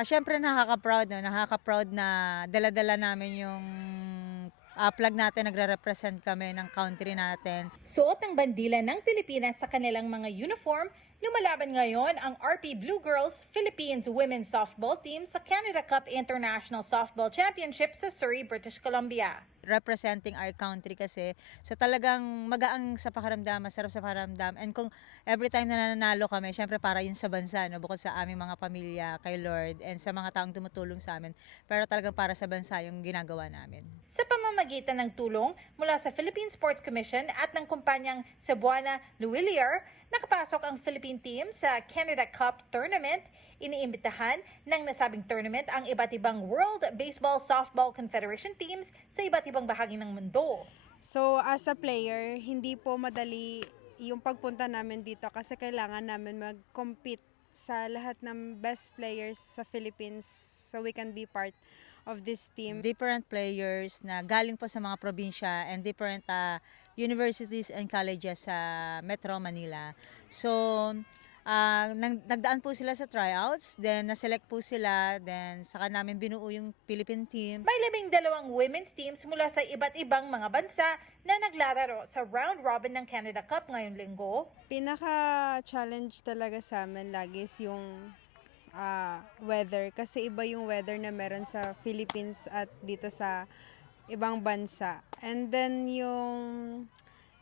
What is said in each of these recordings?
Siyempre nakaka-proud 'no, nakaka-proud na dala-dala namin yung, flag natin, nagre-represent kami ng country natin. Suot ng bandila ng Pilipinas sa kanilang mga uniform, lumalaban ngayon ang RP Blue Girls Philippines Women's Softball Team sa Canada Cup International Softball Championship sa Surrey, British Columbia. Representing our country kasi, so talagang magaang sa pakiramdam, masarap sa pakiramdam, and kung every time na nananalo kami, syempre para yun sa bansa, no, bukod sa aming mga pamilya, kay Lord, and sa mga taong tumutulong sa amin, pero talagang para sa bansa yung ginagawa namin. Sa pamamagitan ng tulong mula sa Philippine Sports Commission at ng kumpanyang Cebuana Luwilier, nakapasok ang Philippine team sa Canada Cup Tournament. Iniimbitahan ng nasabing tournament ang iba't ibang World Baseball Softball Confederation teams sa iba't ibang bahagi ng mundo. So as a player, hindi po madali yung pagpunta namin dito kasi kailangan namin mag-compete sa lahat ng best players sa Philippines so we can be part of this team. Different players na galing po sa mga probinsya and different universities and colleges sa Metro Manila. So, nagdaan po sila sa tryouts, then na-select po sila, then saka namin binuo yung Philippine team. May 12 women's teams mula sa iba't ibang mga bansa na naglalaro sa round robin ng Canada Cup ngayong linggo. Pinaka-challenge talaga sa amin lagi is yung weather kasi iba yung weather na meron sa Philippines at dito sa ibang bansa. And then yung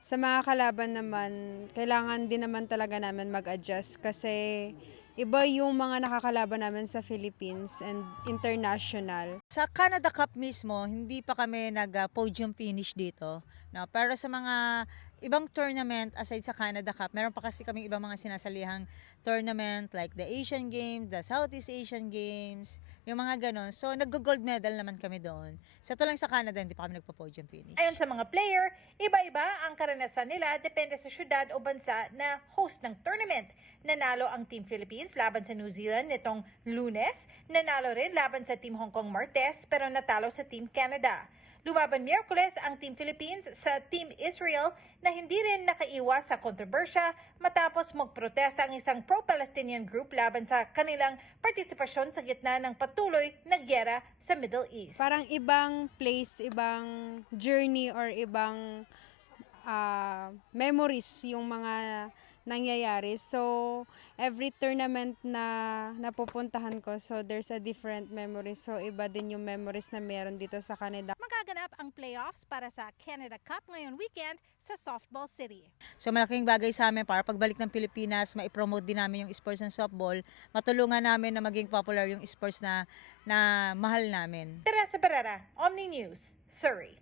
sa mga kalaban naman, kailangan din naman talaga namin mag-adjust kasi iba yung mga nakakalaban namin sa Philippines and international. Sa Canada Cup mismo, hindi pa kami nag-podium finish dito. No? Pero sa mga ibang tournament aside sa Canada Cup, meron pa kasi kaming ibang mga sinasalihang tournament like the Asian Games, the Southeast Asian Games, yung mga ganon. So nag-gold medal naman kami doon. Sa tulang sa Canada, hindi pa kami nagpa-podium finish. Ayon sa mga player, iba-iba ang karanasan nila depende sa syudad o bansa na host ng tournament. Nanalo ang Team Philippines laban sa New Zealand nitong Lunes, nanalo rin laban sa Team Hong Kong Martes pero natalo sa Team Canada. Lumaban Miyerkules ang Team Philippines sa Team Israel na hindi rin nakaiwas sa kontrobersya matapos magprotesta ang isang pro-Palestinian group laban sa kanilang partisipasyon sa gitna ng patuloy na gyera sa Middle East. Parang ibang place, ibang journey or ibang memories yung mga nangyayari. So, every tournament na napupuntahan ko, so there's a different memory. So, iba din yung memories na meron dito sa Canada. Magaganap ang playoffs para sa Canada Cup ngayong weekend sa Softball City. So malaking bagay sa amin para pagbalik ng Pilipinas, maipromote din namin yung sports ng softball, matulungan namin na maging popular yung sports na mahal namin. Teresa Barrera, Omni News, Surrey.